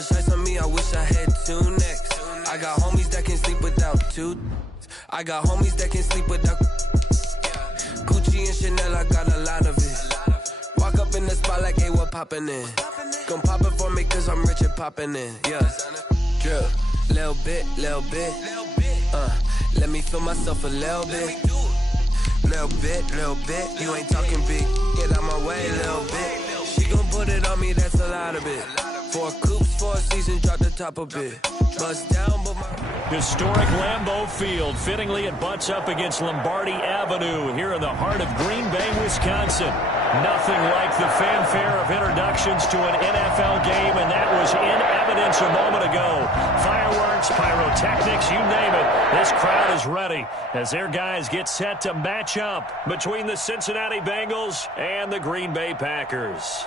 want shots on me, I wish I had two necks. I got homies that can sleep without two. I got homies that can sleep without Gucci and Chanel, I got a lot of it. Walk up in the spot like, hey, what poppin' in? Gon' pop it for me cause I'm rich and poppin' in. Yeah, drip, little bit. Let me feel myself a little bit. Little bit, you ain't talking big. Get out my way, little bit. She gon' put it on me, that's a lot of it. 4 coops, 4 seasons, drop the top a bit. Bust down, but my... Historic Lambeau Field. Fittingly, it butts up against Lombardi Avenue here in the heart of Green Bay, Wisconsin. Nothing like the fanfare of introductions to an NFL game, and that was in evidence a moment ago. Fireworks, pyrotechnics, you name it. This crowd is ready as their guys get set to match up between the Cincinnati Bengals and the Green Bay Packers.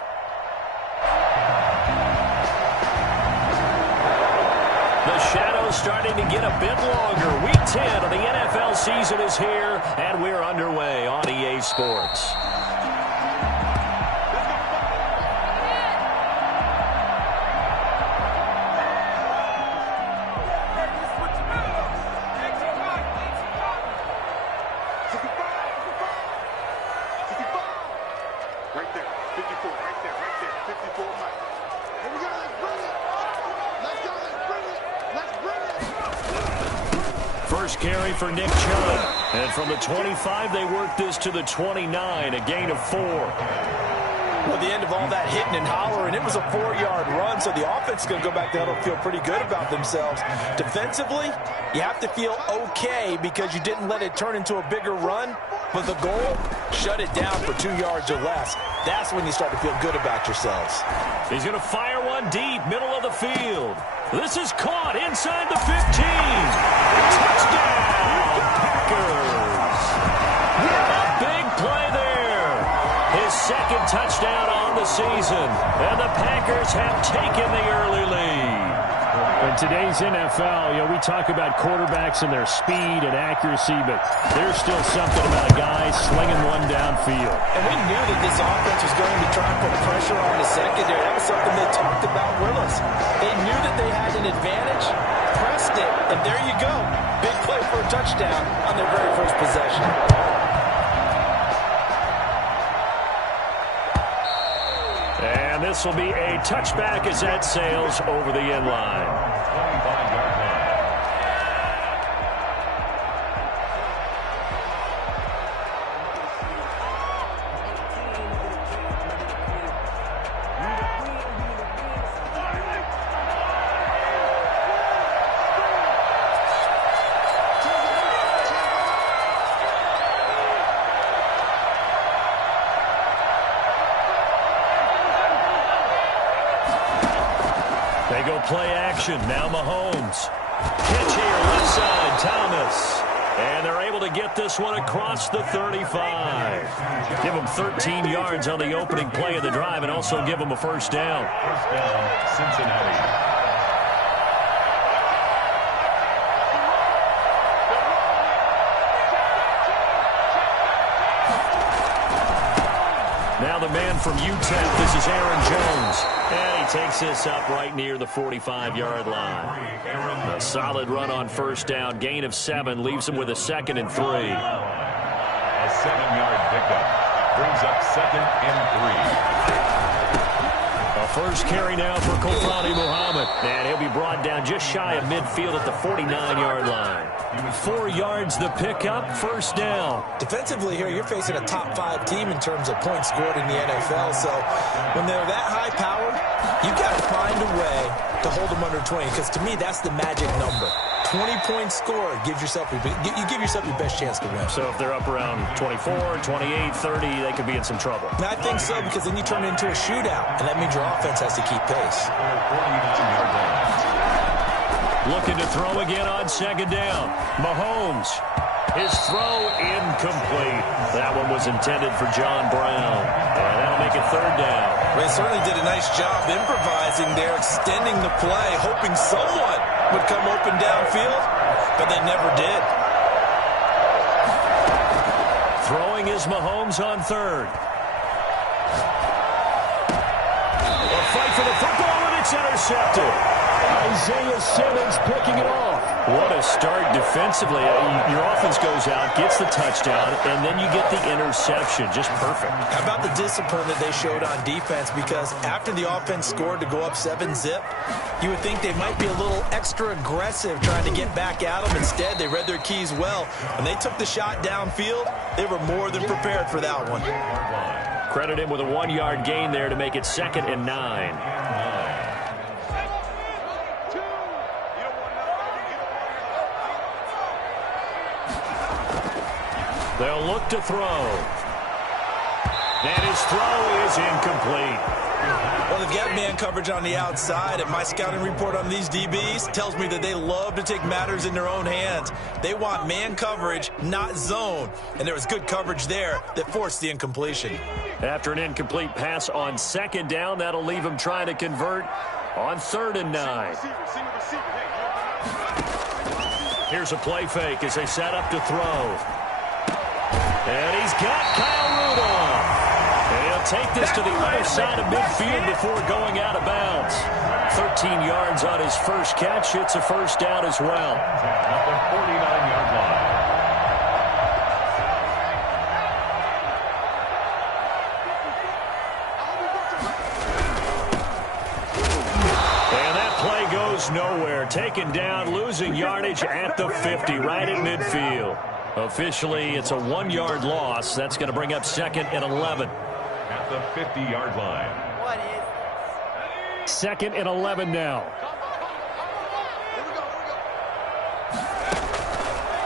The shadow's starting to get a bit longer. Week 10 of the NFL season is here, and we're underway on EA Sports. First carry for Nick Chubb. And from the 25, they work this to the 29, a gain of 4. Well, the end of all that hitting and hollering, it was a 4-yard run, so the offense is going to go back there and feel pretty good about themselves. Defensively, you have to feel okay because you didn't let it turn into a bigger run, but the goal, shut it down for 2 yards or less. That's when you start to feel good about yourselves. He's going to fire one deep, middle of the field. This is caught inside the 15. Touchdown, Packers. A big play there. His second touchdown on the season. And the Packers have taken the early lead. In today's NFL, we talk about quarterbacks and their speed and accuracy, but there's still something about a guy slinging one downfield. And we knew that this offense was going to try and put pressure on the secondary. That was something they talked about with us. They knew that they had an advantage, pressed it, and there you go. Big play for a touchdown on their very first possession. And this will be a touchback as that sails over the end line. They go play action. Now Mahomes. Pitch here, left side, Thomas. And they're able to get this one across the 35. Give them 13 yards on the opening play of the drive and also give them a first down. First down, Cincinnati. Now the man from UTEP, this is Aaron Jones. And he takes this up right near the 45-yard line. A solid run on first down. Gain of 7 leaves him with a 2nd and 3. A 7-yard pickup brings up 2nd and 3. A first carry now for Kofani Muhammad. And he'll be brought down just shy of midfield at the 49-yard line. 4 yards the pickup, first down. Defensively here, you're facing a top 5 team in terms of points scored in the NFL. So when they're that high-powered, you've got to find a way to hold them under 20. Because to me, that's the magic number. 20 points scored gives yourself you give yourself your best chance to win. So if they're up around 24, 28, 30, they could be in some trouble. And I think so, because then you turn it into a shootout, and that means your offense has to keep pace. Looking to throw again on second down. Mahomes. His throw incomplete. That one was intended for John Brown. And that'll make it third down. They certainly did a nice job improvising there, extending the play, hoping someone would come open downfield, but they never did. Throwing is Mahomes on third. A fight for the football, and It's intercepted. Isaiah Simmons picking it off. What a start defensively. Your offense goes out, gets the touchdown, and then you get the interception. Just perfect. How about the discipline that they showed on defense? Because after the offense scored to go up 7-zip, you would think they might be a little extra aggressive trying to get back at them. Instead, they read their keys well. When they took the shot downfield, they were more than prepared for that one. Credit him with a 1-yard gain there to make it 2nd and 9. They'll look to throw. And his throw is incomplete. Well, they've got man coverage on the outside, and my scouting report on these DBs tells me that they love to take matters in their own hands. They want man coverage, not zone. And there was good coverage there that forced the incompletion. After an incomplete pass on 2nd down, that'll leave him trying to convert on 3rd and 9. Here's a play fake as they set up to throw. And he's got Kyle Rudolph. And he'll take this to the other side of midfield before going out of bounds. 13 yards on his first catch. It's a first down as well. At the 49-yard line. And that play goes nowhere. Taken down, losing yardage at the 50, right at midfield. Officially, it's a 1-yard loss. That's going to bring up 2nd and 11. At the 50-yard line. 2nd and 11 now.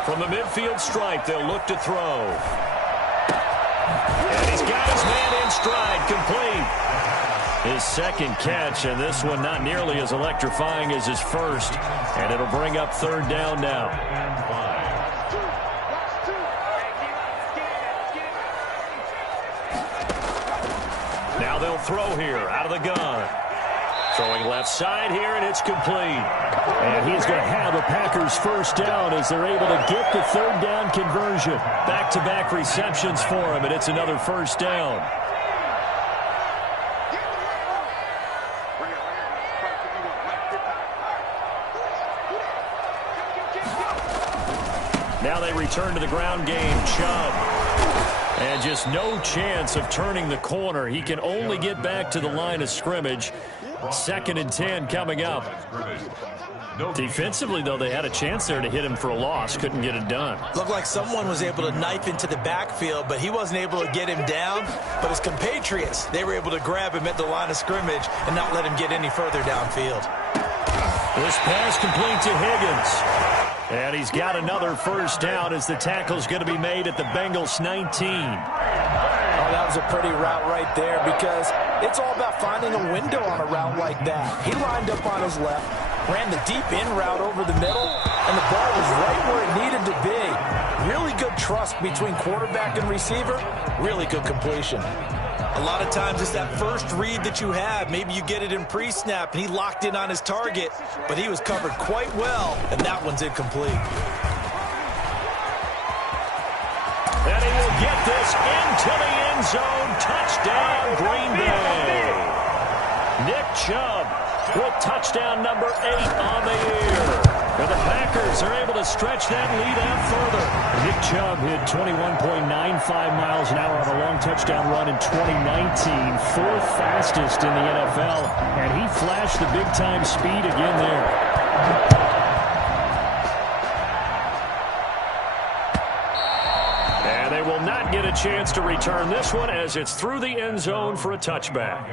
From the midfield stripe, they'll look to throw. And he's got his man in stride, complete. His 2nd catch, and this one not nearly as electrifying as his first. And it'll bring up 3rd down now. Now they'll throw here out of the gun. Throwing left side here, and it's complete. And he's going to have a Packers first down as they're able to get the 3rd down conversion. Back-to-back receptions for him, and it's another first down. Now they return to the ground game. Chubb. And just no chance of turning the corner. He can only get back to the line of scrimmage. 2nd and 10 coming up. Defensively, though, they had a chance there to hit him for a loss. Couldn't get it done. Looked like someone was able to knife into the backfield, but he wasn't able to get him down. But his compatriots, they were able to grab him at the line of scrimmage and not let him get any further downfield. This pass complete to Higgins. And he's got another first down as the tackle's going to be made at the Bengals 19. Oh, that was a pretty route right there because it's all about finding a window on a route like that. He lined up on his left, ran the deep in route over the middle, and the ball was right where it needed to be. Really good trust between quarterback and receiver. Really good completion. A lot of times it's that first read that you have. Maybe you get it in pre-snap, and he locked in on his target, but he was covered quite well, and that one's incomplete. And he will get this into the end zone. Touchdown, Green Bay. Nick Chubb with touchdown number 8 on the year. And the Packers are able to stretch that lead out further. Nick Chubb hit 21.95 miles an hour on a long touchdown run in 2019. 4th fastest in the NFL. And he flashed the big-time speed again there. And they will not get a chance to return this one as it's through the end zone for a touchback.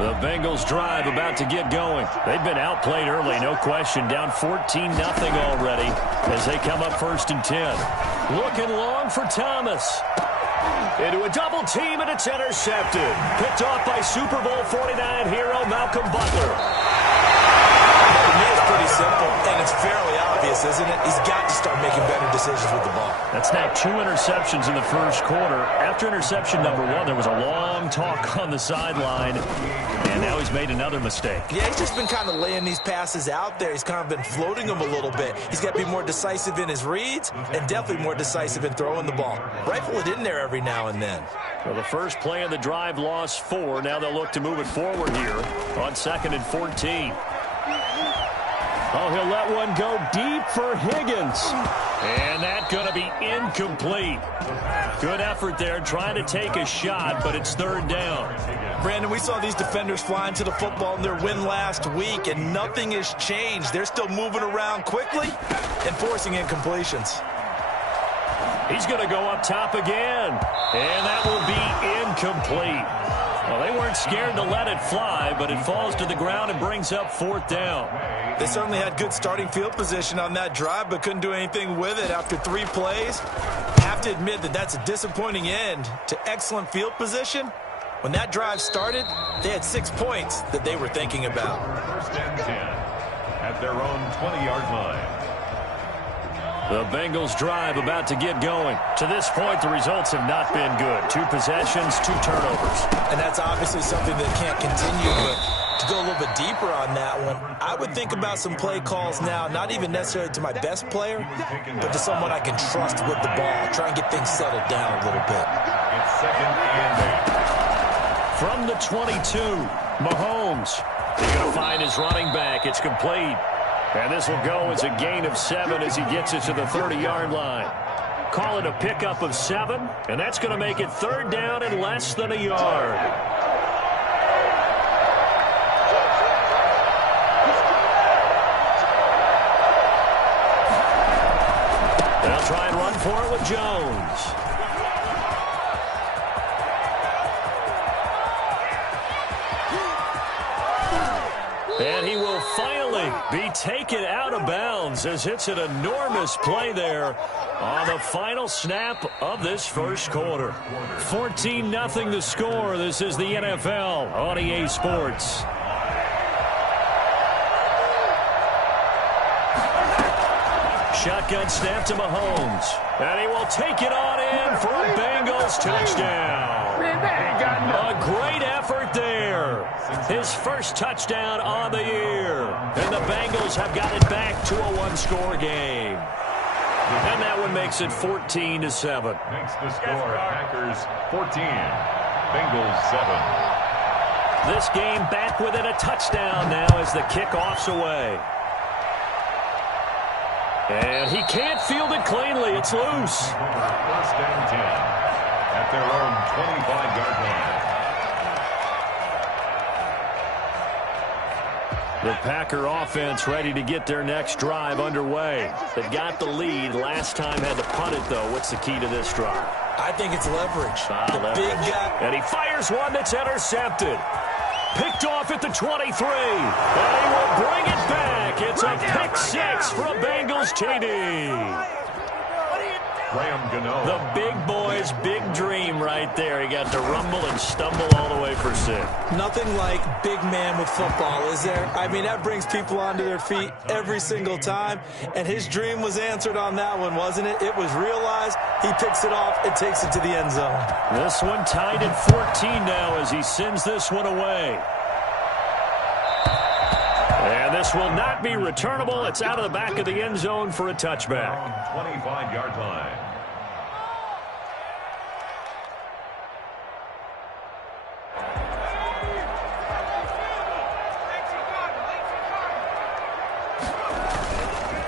The Bengals drive about to get going. They've been outplayed early, no question. Down 14-0 already as they come up 1st and 10. Looking long for Thomas. Into a double team, and it's intercepted. Picked off by Super Bowl 49 hero Malcolm Butler. To me, it's pretty simple, and it's fairly obvious, isn't it? He's got to start making better decisions with the ball. That's now 2 interceptions in the first quarter. After interception number 1, there was a long talk on the sideline, and now he's made another mistake. Yeah, he's just been kind of laying these passes out there. He's kind of been floating them a little bit. He's got to be more decisive in his reads and definitely more decisive in throwing the ball. Rifle it in there every now and then. Well, the first play of the drive lost 4. Now they'll look to move it forward here on 2nd and 14. Oh, he'll let one go deep for Higgins. And that's going to be incomplete. Good effort there trying to take a shot, but it's 3rd down. Brandon, we saw these defenders flying to the football in their win last week, and nothing has changed. They're still moving around quickly and forcing incompletions. He's going to go up top again, and that will be incomplete. Well, they weren't scared to let it fly, but it falls to the ground and brings up 4th down. They certainly had good starting field position on that drive, but couldn't do anything with it after 3 plays. I have to admit that that's a disappointing end to excellent field position. When that drive started, they had 6 points that they were thinking about. 1st and 10 at their own 20-yard line. The Bengals drive about to get going. To this point, the results have not been good. 2 possessions, 2 turnovers. And that's obviously something that can't continue, but to go a little bit deeper on that one, I would think about some play calls now, not even necessarily to my best player, but to someone I can trust with the ball. Try and get things settled down a little bit. It's 2nd and 8. From the 22, Mahomes. He's going to find his running back. It's complete. And this will go as a gain of 7 as he gets it to the 30-yard line. Call it a pickup of 7, and that's going to make it 3rd down and less than a yard. They'll try and run for it with Jones. And he will finally be taken out of bounds as it's an enormous play there on the final snap of this first quarter. 14-0 the score. This is the NFL on EA Sports. Shotgun snap to Mahomes. And he will take it on in for a Bengals touchdown. A great effort there. His first touchdown on the year. And the Bengals have got it back to a 1-score game. And that one makes it 14-7. Makes the score Packers 14, Bengals 7. This game back within a touchdown now as the kickoff's away. And he can't field it cleanly. It's loose. 1st and 10 at their own 25-yard line. The Packer offense ready to get their next drive underway. They've got the lead. Last time had to punt it, though. What's the key to this drive? I think it's leverage. Leverage. Big guy. And he fires one that's intercepted. Picked off at the 23. And he will bring it back. It's a pick 6 for a Bengals TD. The big boy's big dream right there. He got to rumble and stumble all the way for 6. Nothing like big man with football, is there? I mean, that brings people onto their feet every single time. And his dream was answered on that one, wasn't it? It was realized. He picks it off and takes it to the end zone. This one tied at 14 now as he sends this one away. And this will not be returnable. It's out of the back of the end zone for a touchback. 25-yard line.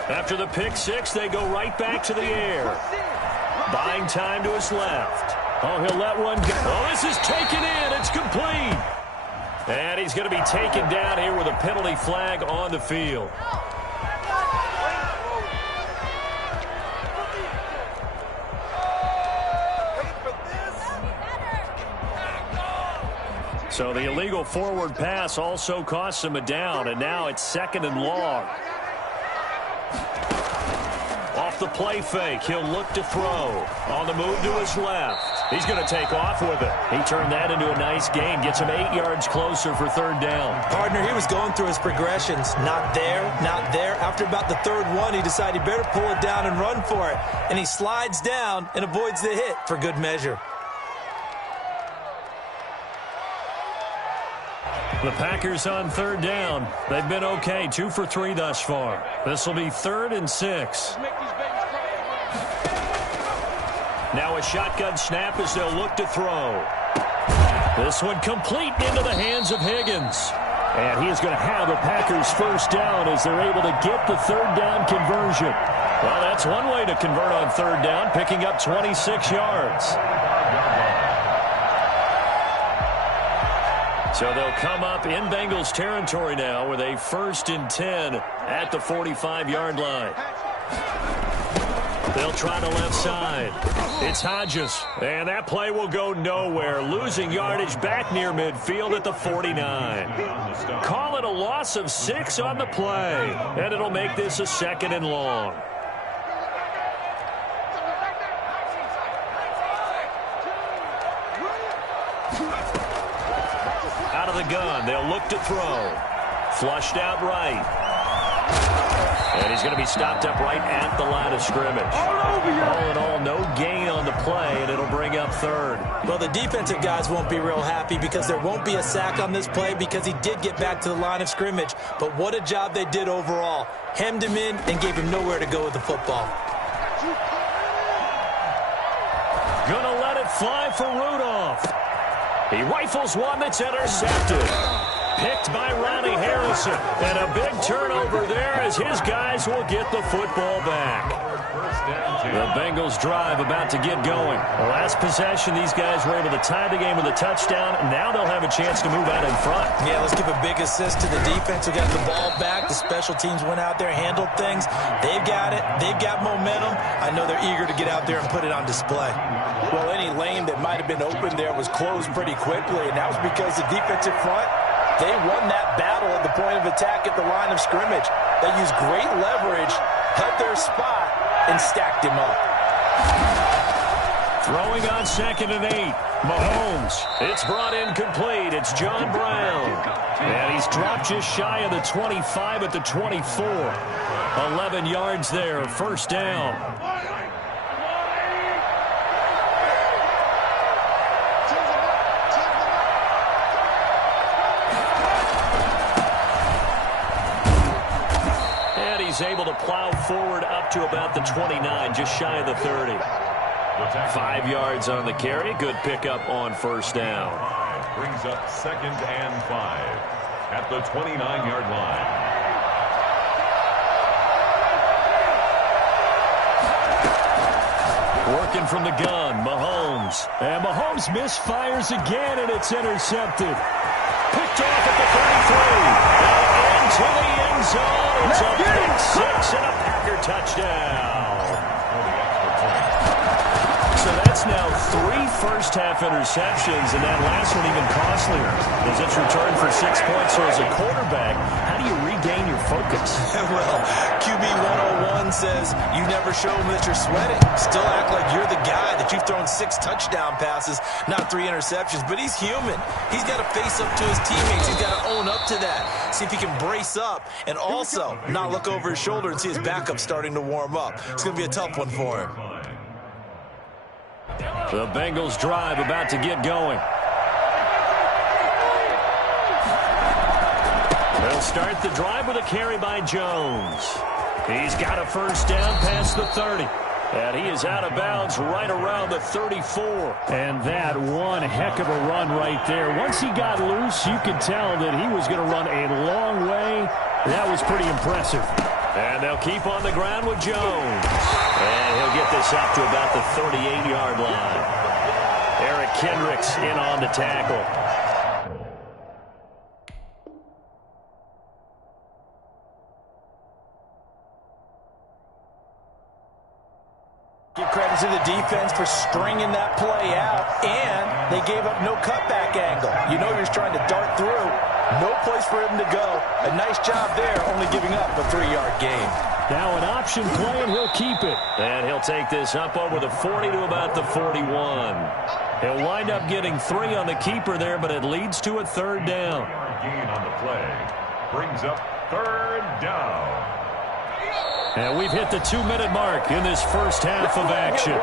After the pick 6, they go right back to the air. Buying time to his left. Oh, he'll let one go. Oh, this is taken in. It's complete. And he's going to be taken down here with a penalty flag on the field. So the illegal forward pass also costs him a down, and now it's 2nd and long. Off the play fake, he'll look to throw. On the move to his left. He's going to take off with it. He turned that into a nice gain. Gets him 8 yards closer for third down. Partner, he was going through his progressions. Not there, not there. After about the third one, he decided he better pull it down and run for it. And he slides down and avoids the hit for good measure. The Packers on third down. They've been okay, 2 for 3 thus far. This will be 3rd and 6. Now a shotgun snap as they'll look to throw. This one complete into the hands of Higgins. And he is going to have a Packers first down as they're able to get the third down conversion. Well, that's one way to convert on third down, picking up 26 yards. So they'll come up in Bengals territory now with a 1st and 10 at the 45-yard line. They'll try the left side. It's Hodges, and that play will go nowhere, losing yardage back near midfield at the 49. Call it a loss of 6 on the play, and it'll make this a 2nd and long. Out of the gun, they'll look to throw. Flushed out right. And he's going to be stopped up right at the line of scrimmage. All in all, no gain on the play, and it'll bring up 3rd. Well, the defensive guys won't be real happy because there won't be a sack on this play because he did get back to the line of scrimmage. But what a job they did overall. Hemmed him in and gave him nowhere to go with the football. Gonna let it fly for Rudolph. He rifles one that's intercepted. Picked by Ronnie Harrison. And a big turnover there as his guys will get the football back. The Bengals drive about to get going. The last possession, these guys were able to tie the game with a touchdown. Now they'll have a chance to move out in front. Yeah, let's give a big assist to the defense who got the ball back. The special teams went out there, handled things. They've got it. They've got momentum. I know they're eager to get out there and put it on display. Well, any lane that might have been open there was closed pretty quickly, and that was because the defensive front, they won that battle at the point of attack at the line of scrimmage. They used great leverage, held their spot, and stacked him up. Throwing on 2nd and 8. Mahomes. It's brought in complete. It's John Brown. And he's dropped just shy of the 25 at the 24. 11 yards there. First down. He's able to plow forward up to about the 29, just shy of the 30. 5 yards on the carry. Good pickup on first down. Brings up 2nd and 5 at the 29-yard line. Working from the gun, Mahomes. And Mahomes misfires again, and it's intercepted. Picked off at the 33. And into the end zone. It's a pick 6 and a Packer touchdown. So that's now 3 first-half interceptions, and that last one even costlier as it's returned for 6 points. So as a quarterback, how do you regain your focus? Well, QB 101 says you never show them that you're sweating. Still act like you're the guy, that you've thrown 6 touchdown passes, not 3 interceptions. But he's human. He's got to face up to his teammates. He's got to own up to that. See if he can brace up and also not look over his shoulder and see his backup starting to warm up. It's going to be a tough one for him. The Bengals drive about to get going. They'll start the drive with a carry by Jones. He's got a first down past the 30. And he is out of bounds right around the 34. And that one heck of a run right there. Once he got loose, you could tell that he was going to run a long way. That was pretty impressive. And they'll keep on the ground with Jones. And he'll get this up to about the 38-yard line. Eric Kendricks in on the tackle. Give credit to the defense for stringing that play out, and they gave up no cutback angle. You know you're trying to dart through. No place for him to go. A nice job there, only giving up a 3-yard gain. Now an option play, and he'll keep it. And he'll take this up over the 40 to about the 41. He'll wind up getting 3 on the keeper there, but it leads to a 3rd down. Gain on the play brings up 3rd down. And we've hit the 2-minute mark in this first half of action.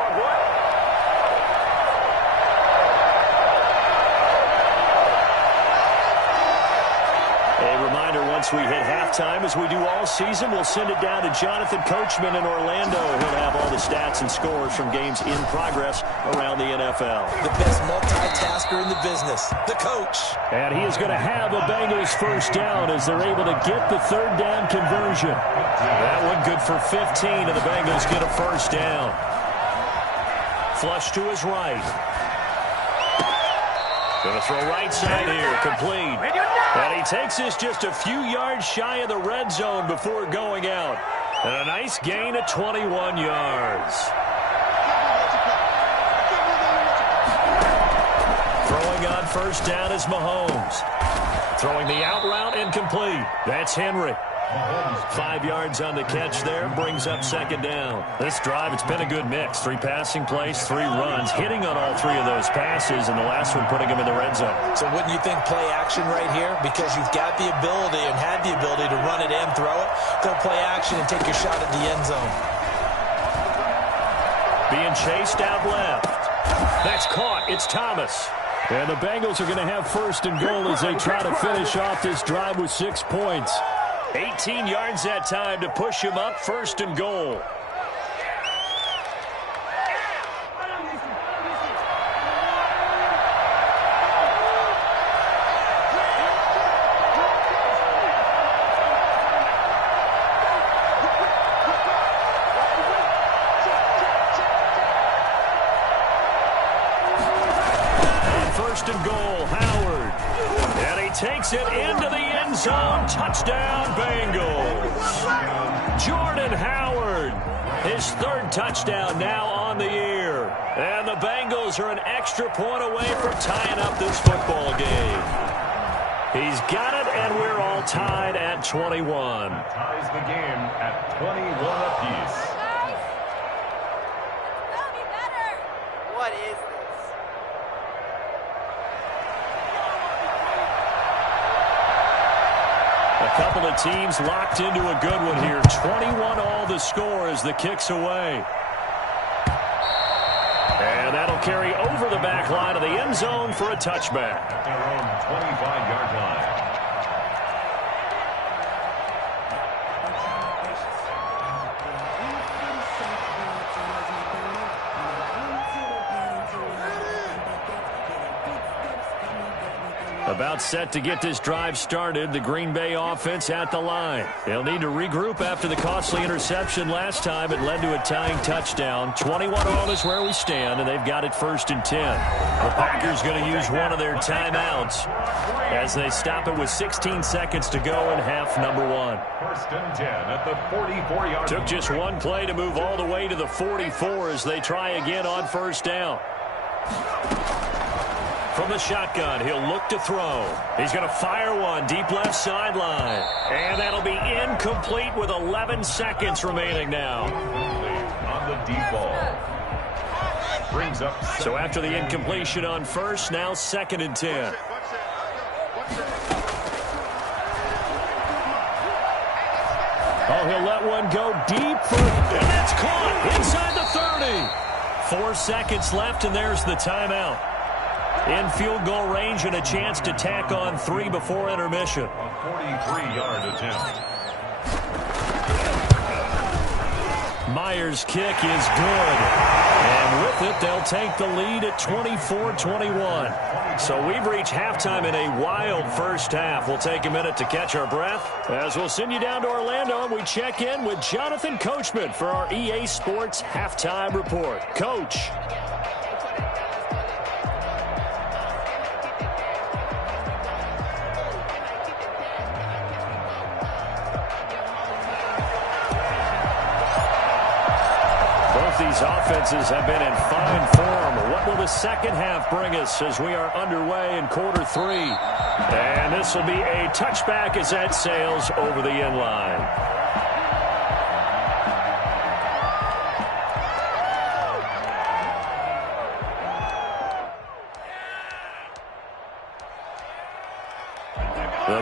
A reminder, once we hit halftime, as we do all season, we'll send it down to Jonathan Coachman in Orlando. He'll have all the stats and scores from games in progress around the NFL. The best multitasker in the business, the coach. And he is going to have a Bengals first down as they're able to get the 3rd down conversion. That one good for 15, and the Bengals get a first down. Flush to his right. Going to throw right side here, complete. And he takes this just a few yards shy of the red zone before going out. And a nice gain of 21 yards. Throwing on first down is Mahomes. Throwing the out route incomplete. That's Henry. 5 yards on the catch there, brings up 2nd down. This drive, it's been a good mix. 3 passing plays, 3 runs, hitting on all 3 of those passes, and the last one putting him in the red zone. So wouldn't you think play action right here? Because you've got the ability and had the ability to run it and throw it. Go play action and take your shot at the end zone. Being chased out left. That's caught. It's Thomas. And the Bengals are going to have 1st and goal as they try to finish off this drive with 6 points. 18 yards that time to push him up, 1st and goal. First and goal, Howard. And he takes it into the end zone. Touchdown, Bengals. Jordan Howard, his 3rd touchdown now on the year. And the Bengals are an extra point away from tying up this football game. He's got it, and we're all tied at 21. Ties the game at 21 apiece. What is this? A couple of teams locked into a good one here. 21 all the score as the kick's away. And that'll carry over the back line of the end zone for a touchback. At their own 25-yard line. About set to get this drive started. The Green Bay offense at the line. They'll need to regroup after the costly interception last time. It led to a tying touchdown. 21 all is where we stand, and they've got it 1st and 10. The Packers going to use one of their timeouts as they stop it with 16 seconds to go in half number 1. 1st and 10 at the 44-yard. Took just one play to move all the way to the 44 as they try again on 1st down. From the shotgun, he'll look to throw. He's going to fire one deep left sideline. And that'll be incomplete with 11 seconds remaining now. On the deep ball. Brings up. So after the incompletion on 1st, now 2nd and 10. Oh, he'll let one go deep for, and that's caught inside the 30. 4 seconds left, and there's the timeout. In field goal range and a chance to tack on 3 before intermission. A 43-yard attempt. Myers' kick is good. And with it, they'll take the lead at 24-21. So we've reached halftime in a wild first half. We'll take a minute to catch our breath as we'll send you down to Orlando and we check in with Jonathan Coachman for our EA Sports Halftime Report. Coach. These offenses have been in fine form. What will the second half bring us as we are underway in quarter 3? And this will be a touchback as that sails over the end line.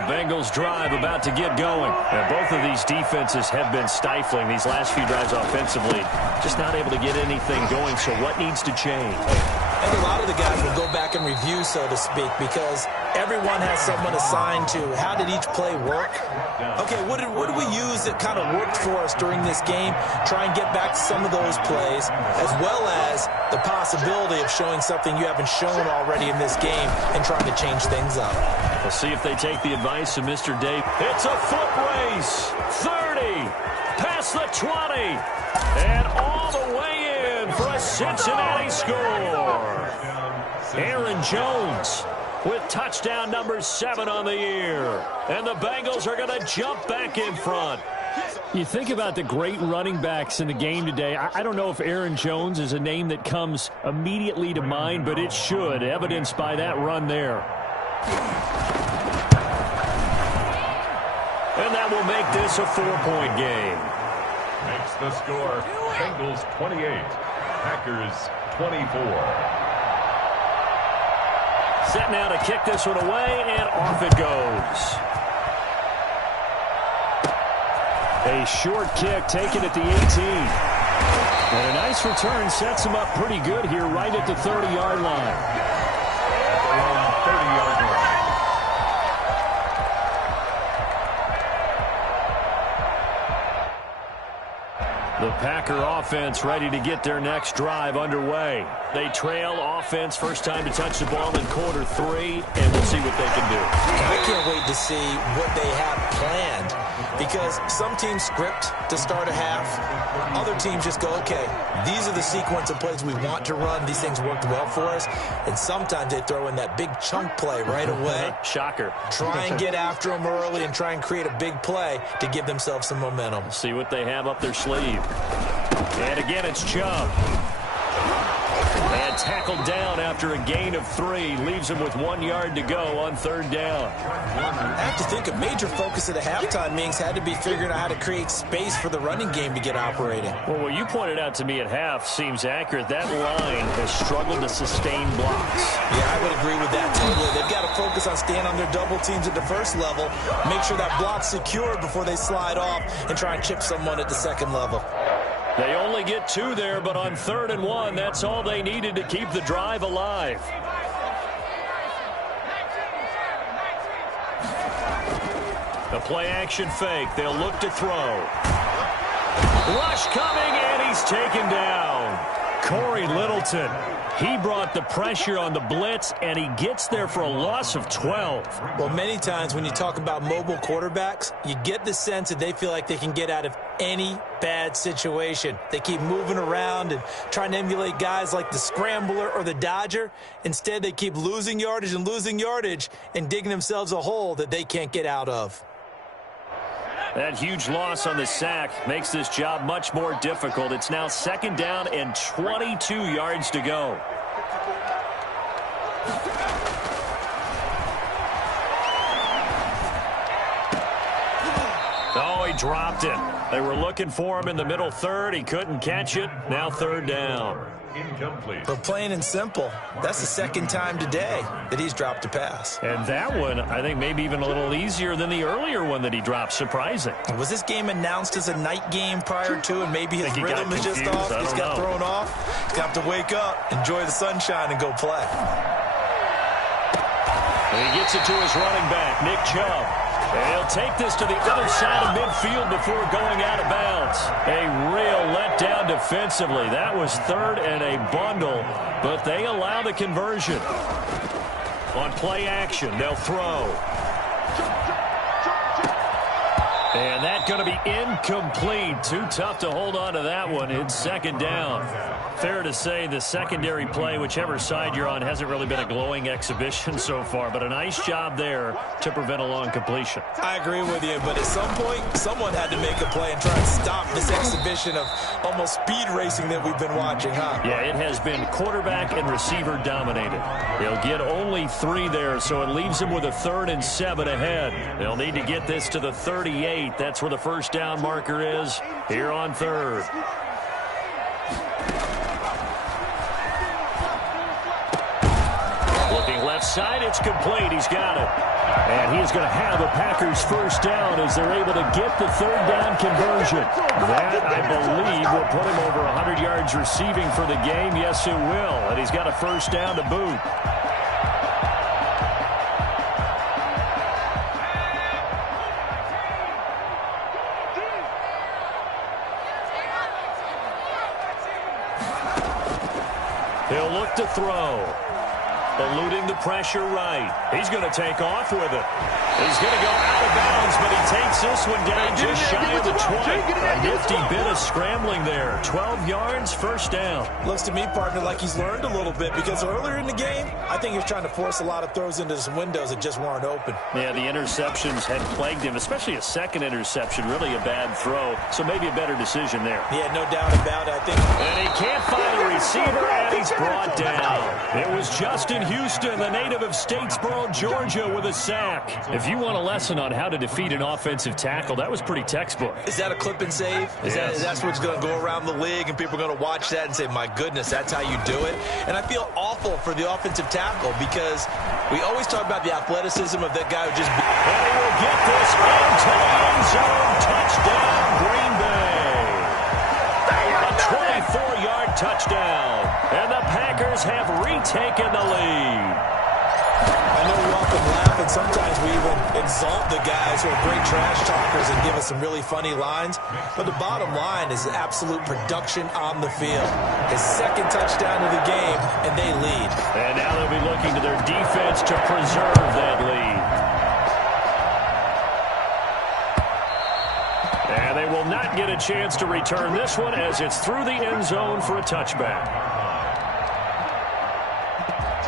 Bengals drive about to get going. And both of these defenses have been stifling these last few drives offensively. Just not able to get anything going, so what needs to change? I think a lot of the guys will go back and review, so to speak, because everyone has someone assigned to how did each play work. Okay, what did we use that kind of worked for us during this game? Try and get back to some of those plays, as well as the possibility of showing something you haven't shown already in this game and trying to change things up. We'll see if they take the advice of Mr. Dave. It's a foot race. 30, past the 20, and all the way in for a Cincinnati score. Aaron Jones with touchdown number 7 on the year. And the Bengals are going to jump back in front. You think about the great running backs in the game today. I don't know if Aaron Jones is a name that comes immediately to mind, but it should, evidenced by that run there. And that will make this a 4-point game. Makes the score Bengals 28, Packers 24. Set now to kick this one away, and off it goes. A short kick taken at the 18. And a nice return sets him up pretty good here right at the 30-yard line. At their own 30-yard line. The Packer offense ready to get their next drive underway. They trail offense, first time to touch the ball in quarter 3, and we'll see what they can do. I can't wait to see what they have planned, because some teams script to start a half. Other teams just go, okay, these are the sequence of plays we want to run. These things worked well for us. And sometimes they throw in that big chunk play right away. Shocker. Try and get after them early and try and create a big play to give themselves some momentum. See what they have up their sleeve. And again, it's Chubb. And tackled down after a gain of 3. Leaves him with 1 yard to go on 3rd down. I have to think a major focus of the halftime meetings had to be figuring out how to create space for the running game to get operating. Well, what you pointed out to me at half seems accurate. That line has struggled to sustain blocks. Yeah, I would agree with that totally. They've got to focus on staying on their double teams at the first level, make sure that block's secured before they slide off and try and chip someone at the second level. They only get 2 there, but on 3rd and 1, that's all they needed to keep the drive alive. A play-action fake. They'll look to throw. Rush coming, and he's taken down. Corey Littleton. He brought the pressure on the blitz, and he gets there for a loss of 12. Well, many times when you talk about mobile quarterbacks, you get the sense that they feel like they can get out of any bad situation. They keep moving around and trying to emulate guys like the Scrambler or the Dodger. Instead, they keep losing yardage and digging themselves a hole that they can't get out of. That huge loss on the sack makes this job much more difficult. It's now 2nd down and 22 yards to go. Oh, he dropped it. They were looking for him in the middle 3rd. He couldn't catch it. Now 3rd down. Incomplete. But plain and simple, that's the 2nd time today that he's dropped a pass. And that one, I think, maybe even a little easier than the earlier one that he dropped. Surprising. Was this game announced as a night game prior to, and maybe his rhythm is just off? He's got thrown off. He's got to wake up, enjoy the sunshine, and go play. And he gets it to his running back, Nick Chubb. And he'll take this to the other side of midfield before going out of bounds. A real letdown defensively. That was 3rd and a bundle, but they allow the conversion. On play action, they'll throw. And that's going to be incomplete. Too tough to hold on to that one. It's 2nd down. Fair to say the secondary play, whichever side you're on, hasn't really been a glowing exhibition so far, but a nice job there to prevent a long completion. I agree with you, but at some point, someone had to make a play and try and stop this exhibition of almost speed racing that we've been watching, huh? Yeah, it has been quarterback and receiver dominated. They'll get only 3 there, so it leaves them with a 3rd and 7 ahead. They'll need to get this to the 38. That's where the first down marker is here on 3rd. Left side, it's complete. He's got it. And he is going to have a Packers first down as they're able to get the third down conversion. That, I believe, will put him over 100 yards receiving for the game. Yes, it will. And he's got a first down to boot. He'll look to throw. Eluding the pressure right. He's going to take off with it. He's going to go out of bounds, but he takes this one down just shy of the 20. A nifty bit of scrambling there. 12 yards, first down. Looks to me, partner, like he's learned a little bit because earlier in the game, I think he was trying to force a lot of throws into some windows that just weren't open. Yeah, the interceptions had plagued him, especially a second interception. Really a bad throw, so maybe a better decision there. Yeah, no doubt about it, I think. And he can't find a receiver, and he's brought down. It was Justin Houston, the native of Statesboro, Georgia, with a sack. If you want a lesson on how to defeat an offensive tackle, that was pretty textbook. Is that a clip and save? That's what's going to go around the league, and people are going to watch that and say, my goodness, that's how you do it? And I feel awful for the offensive tackle because we always talk about the athleticism of that guy who just... And he will get this into the end zone. Touchdown, Green Bay. A 24-yard touchdown. And the Packers have retaken the lead. I know we often laugh, and sometimes we even exalt the guys who are great trash talkers and give us some really funny lines. But the bottom line is absolute production on the field. His second touchdown of the game, and they lead. And now they'll be looking to their defense to preserve that lead. And they will not get a chance to return this one as it's through the end zone for a touchback.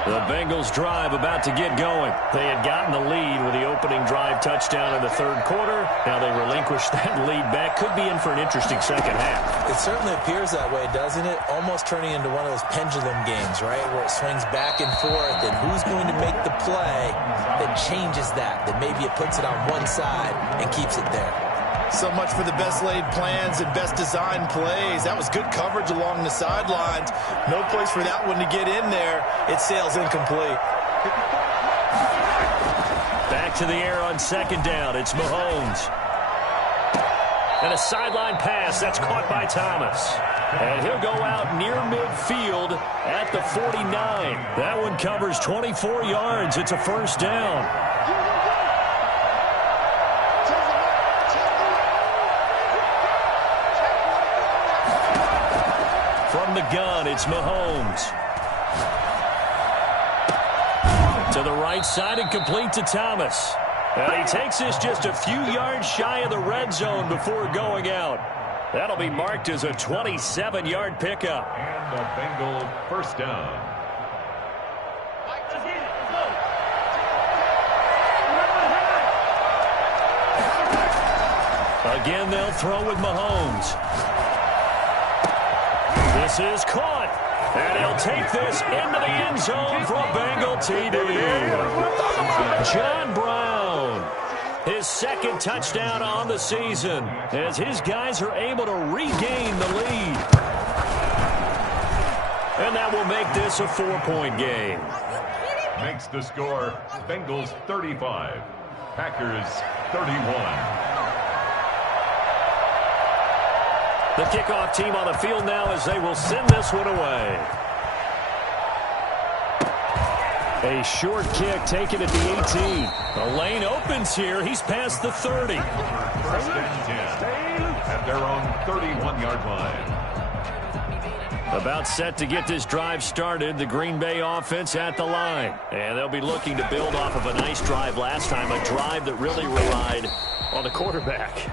The Bengals drive about to get going. They had gotten the lead with the opening drive touchdown in the third quarter. Now they relinquish that lead back. Could be in for an interesting second half. It certainly appears that way, doesn't it? Almost turning into one of those pendulum games, right? Where it swings back and forth, and who's going to make the play that changes that maybe it puts it on one side and keeps it there. So much for the best laid plans and best designed plays. That was good coverage along the sidelines. No place for that one to get in there. It sails incomplete. Back to the air on second down. It's Mahomes. And a sideline pass. That's caught by Thomas. And he'll go out near midfield at the 49. That one covers 24 yards. It's a first down. From the gun, it's Mahomes. To the right side and complete to Thomas. And he takes this just a few yards shy of the red zone before going out. That'll be marked as a 27-yard pickup. And the Bengal first down. Again, they'll throw with Mahomes. This is caught. And he'll take this into the end zone for a Bengal TD. John Brown, his second touchdown on the season as his guys are able to regain the lead. And that will make this a 4-point game. Makes the score Bengals 35, Packers 31. The kickoff team on the field now as they will send this one away. A short kick taken at the 18. The lane opens here. He's past the 30. First and 10 at their own 31-yard line. About set to get this drive started. The Green Bay offense at the line. And they'll be looking to build off of a nice drive last time. A drive that really relied on the quarterback.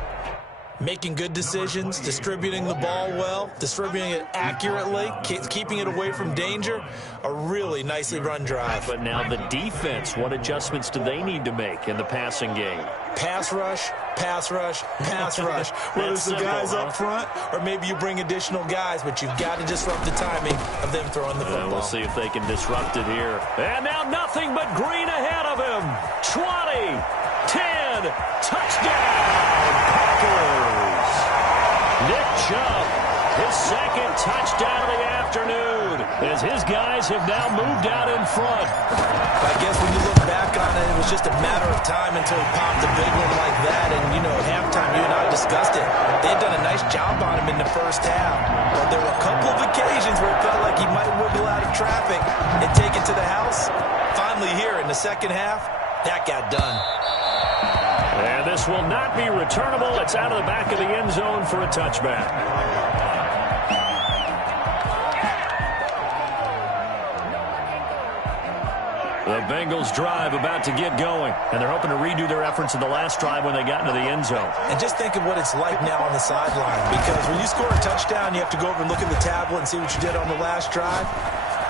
Making good decisions, distributing the ball well, distributing it accurately, keeping it away from danger. A really nicely run drive. But now the defense, what adjustments do they need to make in the passing game? Pass rush, pass rush, pass rush. Whether it's the guys up front or maybe you bring additional guys, but you've got to disrupt the timing of them throwing the football. We'll see if they can disrupt it here. And now nothing but green ahead of him. 20, 10, touchdown, Packers. Nick Chubb his second touchdown of the afternoon, as his guys have now moved out in front. I guess when you look back on it, it was just a matter of time until he popped a big one like that. And, you know, at halftime, you and I discussed it. They had done a nice job on him in the first half. But there were a couple of occasions where it felt like he might wiggle out of traffic and take it to the house. Finally here in the second half, that got done. And this will not be returnable. It's out of the back of the end zone for a touchback. The Bengals drive about to get going, and they're hoping to redo their efforts in the last drive when they got into the end zone. And just think of what it's like now on the sideline, because when you score a touchdown, you have to go over and look at the tablet and see what you did on the last drive.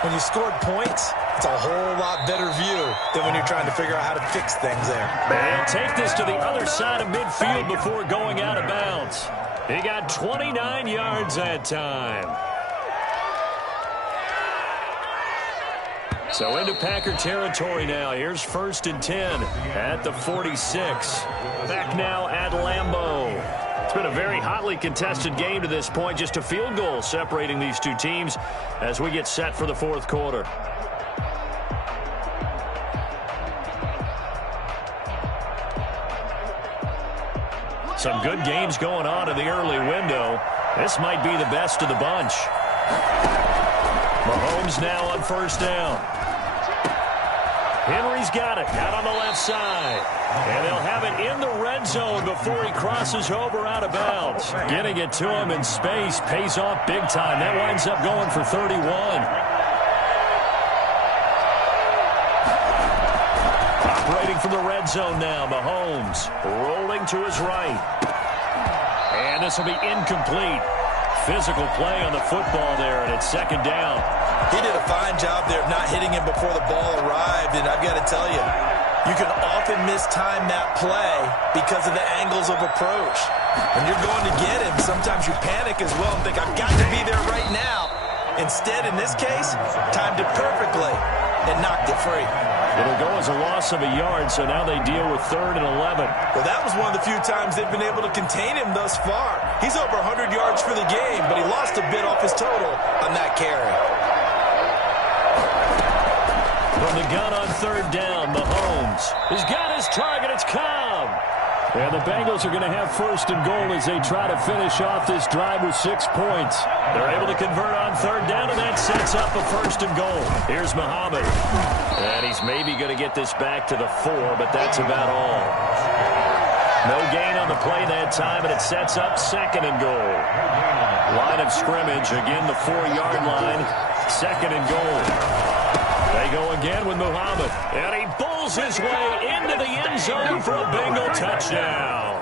When you scored points, it's a whole lot better view than when you're trying to figure out how to fix things there. They'll take this to the other side of midfield before going out of bounds. He got 29 yards that time. So into Packer territory now. Here's 1st and 10 at the 46. Back now at Lambeau. It's been a very hotly contested game to this point. Just a field goal separating these two teams as we get set for the fourth quarter. Some good games going on in the early window. This might be the best of the bunch. Mahomes now on 1st down. Henry's got it, out on the left side. And they'll have it in the red zone before he crosses over out of bounds. Getting it to him in space pays off big time. That winds up going for 31. Operating from the red zone now, Mahomes rolling to his right. And this will be incomplete. Physical play on the football there, and it's 2nd down. He did a fine job there of not hitting him before the ball arrived, and I've got to tell you, you can often mistime that play because of the angles of approach. When you're going to get him, sometimes you panic as well and think, I've got to be there right now. Instead, in this case, timed it perfectly and knocked it free. It'll go as a loss of a yard, so now they deal with 3rd and 11. Well, that was one of the few times they've been able to contain him thus far. He's over 100 yards for the game, but he lost a bit off his total on that carry. From the gun on 3rd down, Mahomes has got his target. It's Cobb. And the Bengals are going to have 1st and goal as they try to finish off this drive with 6 points. They're able to convert on 3rd down, and that sets up a 1st and goal. Here's Muhammad. And he's maybe going to get this back to the 4, but that's about all. No gain on the play that time, and it sets up 2nd and goal. Line of scrimmage, again the 4-yard line. 2nd and goal. They go again with Muhammad, and he bulls his way into the end zone for a Bengal touchdown.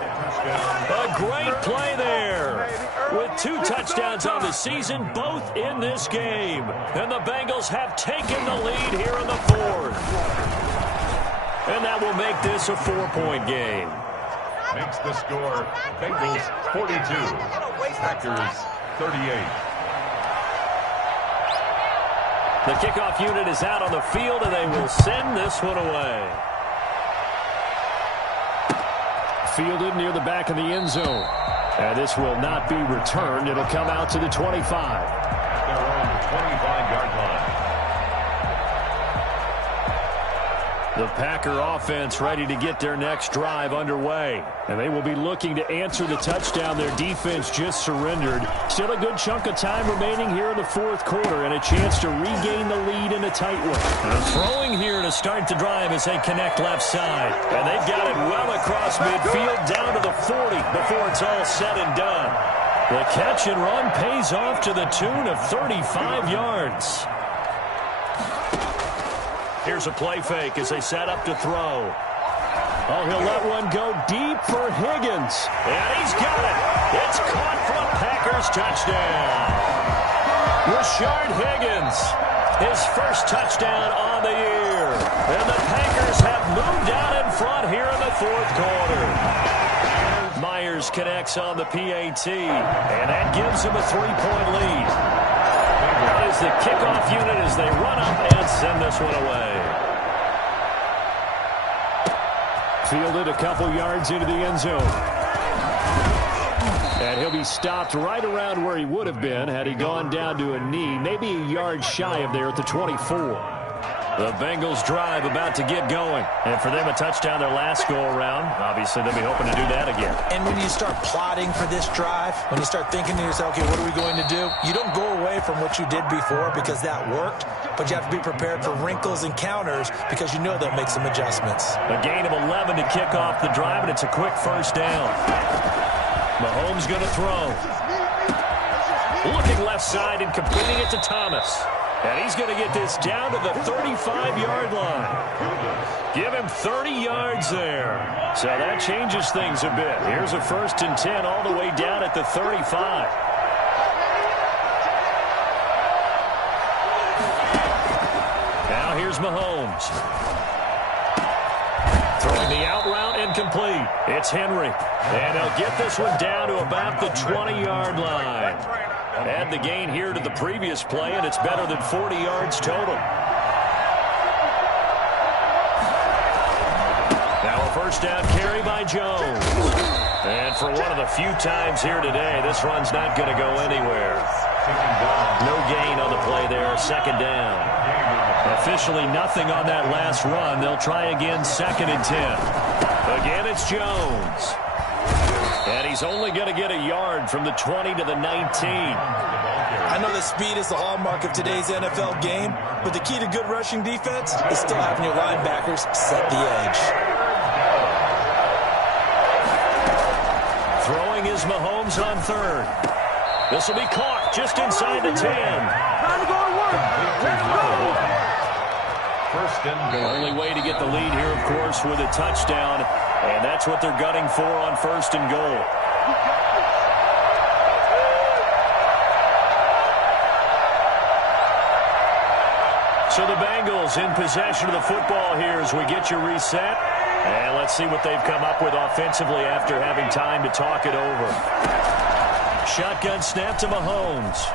A great play there. With 2 touchdowns on the season, both in this game. And the Bengals have taken the lead here in the 4th. And that will make this a 4-point game. Makes the score Bengals 42, Packers 38. The kickoff unit is out on the field, and they will send this one away. Fielded near the back of the end zone. And this will not be returned. It'll come out to the 25. At their own 25-yard line. The Packer offense ready to get their next drive underway. And they will be looking to answer the touchdown their defense just surrendered. Still a good chunk of time remaining here in the 4th quarter and a chance to regain the lead in a tight one. And throwing here to start the drive as they connect left side. And they've got it well across midfield down to the 40 before it's all said and done. The catch and run pays off to the tune of 35 yards. Here's a play fake as they set up to throw. Oh, he'll let one go deep for Higgins. And he's got it. It's caught for a Packers touchdown. Rashard Higgins, his 1st touchdown on the year. And the Packers have moved out in front here in the 4th quarter. Myers connects on the PAT, and that gives him a 3-point lead. That is the kickoff unit as they run up and send this one away. Fielded a couple yards into the end zone. And he'll be stopped right around where he would have been had he gone down to a knee, maybe a yard shy of there at the 24. The Bengals drive about to get going. And for them, a touchdown their last go-around. Obviously, they'll be hoping to do that again. And when you start plotting for this drive, when you start thinking to yourself, okay, what are we going to do? You don't go away from what you did before because that worked, but you have to be prepared for wrinkles and counters because you know they'll make some adjustments. A gain of 11 to kick off the drive, and it's a quick first down. Mahomes going to throw. Looking left side and completing it to Thomas. And he's going to get this down to the 35-yard line. Give him 30 yards there. So that changes things a bit. Here's a 1st and 10 all the way down at the 35. Now here's Mahomes. Throwing the out route incomplete. It's Henry. And they'll get this one down to about the 20-yard line. Add the gain here to the previous play, and it's better than 40 yards total. Now a first down carry by Jones. And for one of the few times here today, this run's not going to go anywhere. No gain on the play there, 2nd down. Officially nothing on that last run. They'll try again, 2nd and 10. Again, it's Jones. And he's only going to get a yard from the 20 to the 19. I know that speed is the hallmark of today's NFL game, but the key to good rushing defense is still having your linebackers set the edge. Throwing is Mahomes on 3rd. This will be caught just inside the 10. Time to go to work. Let's go. 1st and goal. Only way to get the lead here, of course, with a touchdown. And that's what they're gunning for on 1st and goal. So the Bengals in possession of the football here as we get you reset. And let's see what they've come up with offensively after having time to talk it over. Shotgun snap to Mahomes.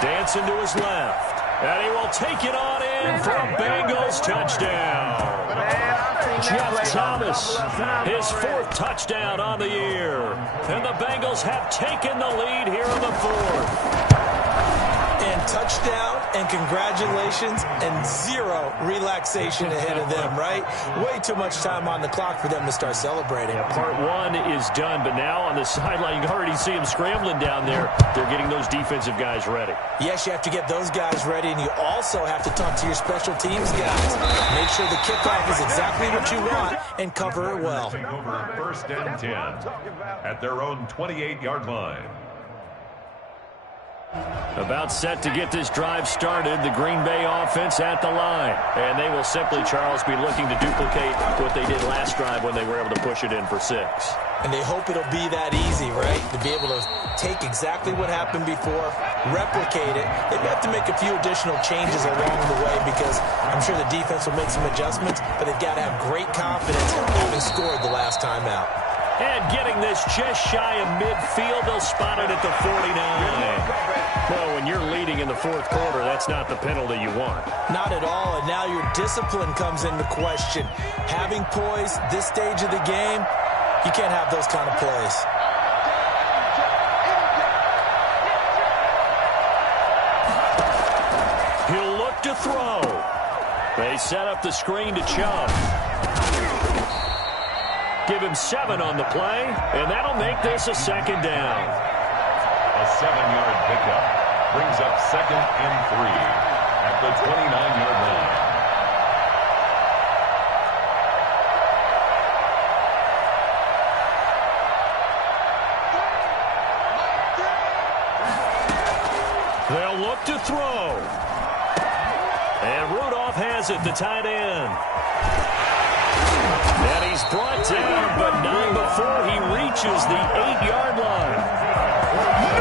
Dancing to his left. And he will take it on in for a Bengals touchdown. Jeff Thomas, his 4th touchdown on the year. And the Bengals have taken the lead here in the 4th. And touchdown and congratulations and 0 relaxation ahead of them, right? Way too much time on the clock for them to start celebrating. Yeah, part 1 is done, but now on the sideline, you can already see them scrambling down there. They're getting those defensive guys ready. Yes, you have to get those guys ready, and you also have to talk to your special teams guys. Make sure the kickoff is exactly what you want and cover it well. Over 1st and 10 at their own 28-yard line. About set to get this drive started, the Green Bay offense at the line. And they will simply, Charles, be looking to duplicate what they did last drive when they were able to push it in for 6. And they hope it'll be that easy, right? To be able to take exactly what happened before, replicate it. They may have to make a few additional changes along the way because I'm sure the defense will make some adjustments, but they've got to have great confidence having scored the last time out. And getting this just shy of midfield, they'll spot it at the 49. Well, when you're leading in the 4th quarter, that's not the penalty you want. Not at all, and now your discipline comes into question. Having poise this stage of the game, you can't have those kind of plays. He'll look to throw. They set up the screen to Chubb. Give him 7 on the play, and that'll make this a 2nd down. A 7-yard pickup brings up 2nd and 3 at the 29-yard line. They'll look to throw. And Rudolph has it, the tight end. And he's brought down, but not before he reaches the 8-yard line.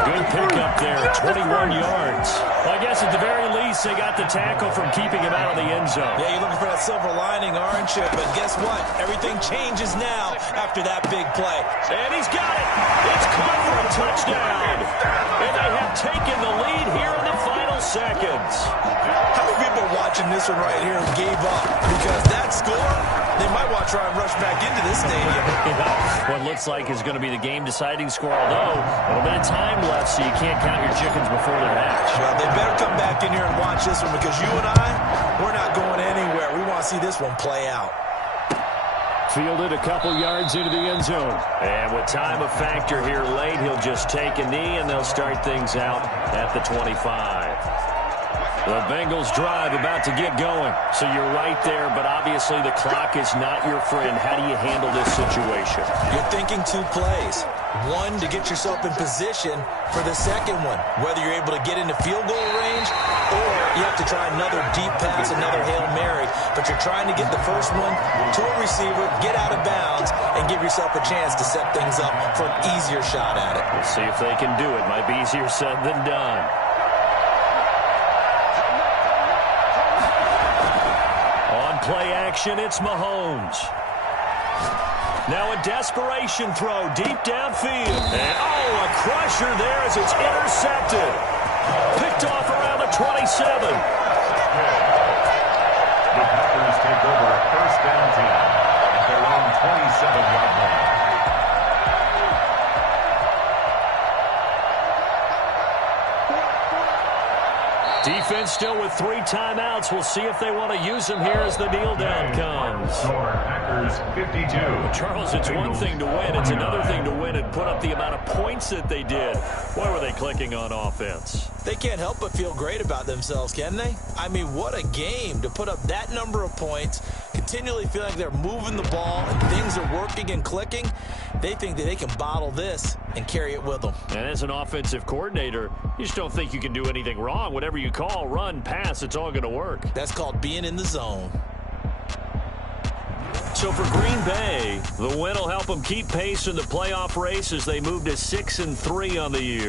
Good pickup there, 21 yards. Well, I guess at the very least, they got the tackle from keeping him out of the end zone. Yeah, you're looking for that silver lining, aren't you? But guess what? Everything changes now after that big play. And he's got it. It's caught for a touchdown. And they have taken the lead here in the final seconds. How many people watching this one right here gave up because that score, they might want to try and rush back into this stadium. What looks like is going to be the game-deciding score, although a little bit of time left, so you can't count your chickens before they're hatched. Well, they better come back in here and watch this one because you and I, we're not going anywhere. We want to see this one play out. Fielded a couple yards into the end zone. And with time a factor here late, he'll just take a knee, and they'll start things out at the 25. The Bengals drive about to get going. So you're right there, but obviously the clock is not your friend. How do you handle this situation? You're thinking two plays. One, to get yourself in position for the second one, whether you're able to get into field goal range or you have to try another deep pass, another Hail Mary. But you're trying to get the first one to a receiver, get out of bounds, and give yourself a chance to set things up for an easier shot at it. We'll see if they can do it. Might be easier said than done. On play action, it's Mahomes. Now a desperation throw deep downfield. And, a crusher there as it's intercepted. Picked off around the 27. The Packers take over first down 10 at their own 27-yard line. Defense still with 3 timeouts. We'll see if they want to use them here as the kneel down comes. Score, Packers 52. Charles, it's one thing to win. It's another thing to win and put up the amount of points that they did. Why were they clicking on offense? They can't help but feel great about themselves, can they? I mean, what a game to put up that number of points, continually feel like they're moving the ball and things are working and clicking. They think that they can bottle this and carry it with them. And as an offensive coordinator, you just don't think you can do anything wrong. Whatever you call, run, pass, it's all going to work. That's called being in the zone. So for Green Bay, the win will help them keep pace in the playoff race as they move to 6-3 on the year.